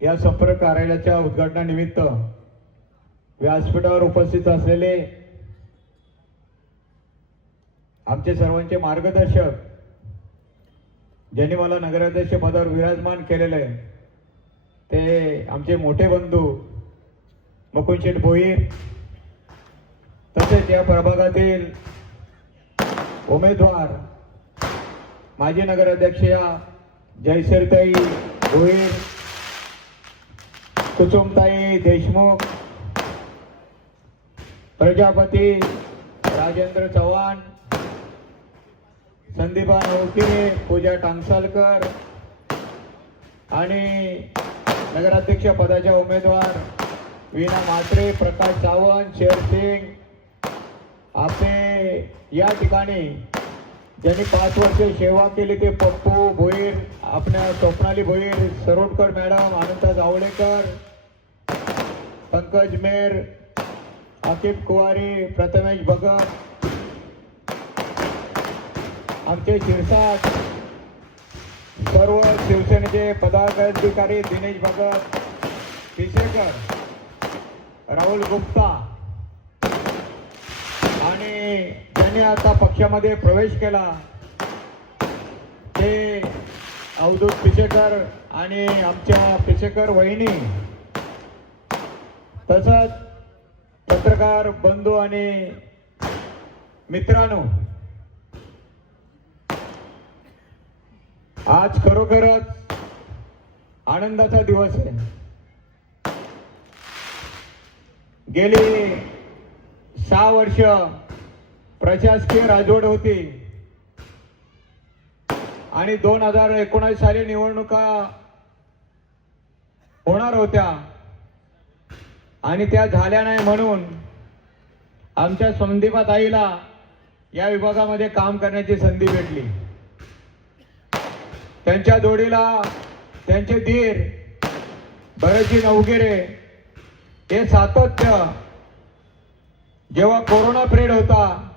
या संपर्क कार्यालयाच्या उद्घाटनानिमित्त व्यासपीठावर उपस्थित असलेले आमचे सर्वांचे मार्गदर्शक, ज्यांनी मला नगराध्यक्ष पदावर विराजमान केलेले आहे, ते आमचे मोठे बंधू मुकुंद शेठ भोईर, तसेच या प्रभागातील उमेदवार माजी नगराध्यक्ष जयश्रीताई भोईर, कुसुमताई देशमुख, प्रजापती राजेंद्र चव्हाण, संदीपा नवकिरे, पूजा टांगसालकर आणि नगराध्यक्ष पदाच्या उमेदवार वीणा म्हात्रे, प्रकाश सावंत, शेर सिंग, आपले या ठिकाणी ज्यांनी 5 वर्षे सेवा केली ते पप्पू भोईर, आपल्या स्वप्नाली भोईर, सरोडकर मॅडम, अनंता जावळेकर, पंकज मेर, आकिब कुवारी, प्रथमेश भगत, आमचे शिरसाट, सर्व शिवसेनेचे पदाधिकारी दिनेश भगत, पिसेकर, राहुल गुप्ता आणि ज्यांनी आता पक्षामध्ये प्रवेश केला ते अवधूत पिसेकर आणि आमच्या पिसेकर वहिनी, तसंच पत्रकार बंधू आणि मित्रांनो, आज खरोखरच आनंदाचा दिवस आहे। गेली 6 वर्ष प्रशासकीय राजवट होती आणि 2019 साली निवडणुका होणार होत्या आणि त्या झाल्या नाही म्हणून आमच्या संदीपाताईला या विभागामध्ये काम करण्याची संधी भेटली। त्यांच्या जोडीला त्यांचे धीर भरतजी नवगिरे हे सातत्य, जेव्हा कोरोना पिरियड होता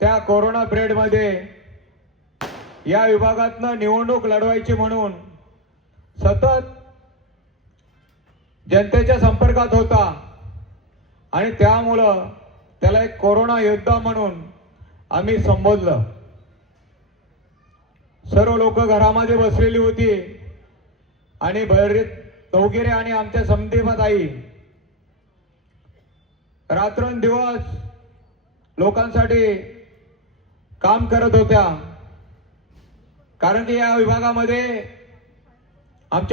त्या कोरोना पिरियड मध्ये या विभागातनं निवडणूक लढवायची म्हणून सतत जनतेच्या संपर्कात होता आणि त्यामुळं त्याला एक कोरोना योद्धा म्हणून आम्ही संबोधलं। सर्व लोक घरामध्ये बसलेली होती आणि भरत नवगिरे आणि आमच्या संदीपाताई रात्रंदिवस लोकांसाठी काम करत होत्या, कारण की या विभागामध्ये आमच्या